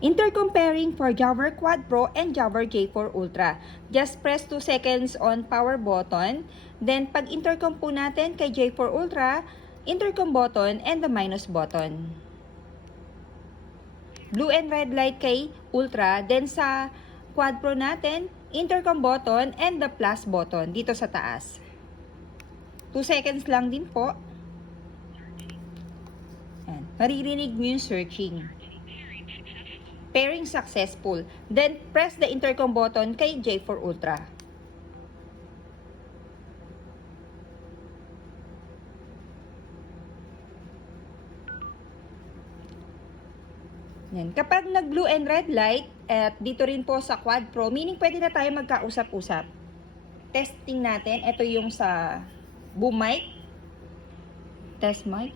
Intercom pairing for Jabber Quad Pro and Jabber J4 Ultra. Just press 2 seconds on power button. Then, pag intercom po natin kay J4 Ultra, intercom button and the minus button. Blue and red light kay Ultra. Then, sa Quad Pro natin, intercom button and the plus button dito sa taas. 2 seconds lang din po. Yan. Maririnig nyo yung searching. Pairing successful. Then, press the intercom button kay J4 Ultra. Yan. Kapag nag-blue and red light, at dito rin po sa Quad Pro, meaning pwede na tayo magkausap-usap. Testing natin. Ito yung sa boom mic. Test mic.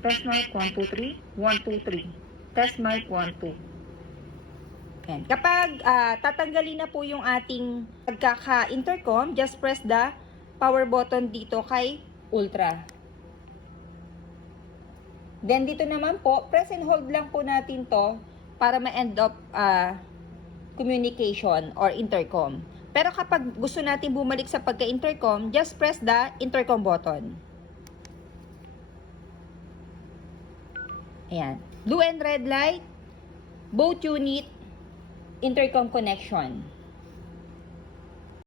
Test mic 1, 2, 3. 1, 2, 3. Test mic 1, 2. Yan. Kapag tatanggalin na po yung ating pagkaka-intercom, just press the power button dito kay Ultra. Then dito naman po, press and hold lang po natin to para ma-end up communication or intercom. Pero kapag gusto natin bumalik sa pagka-intercom, just press the intercom button. Ayan. Blue and red light, both unit, intercom connection.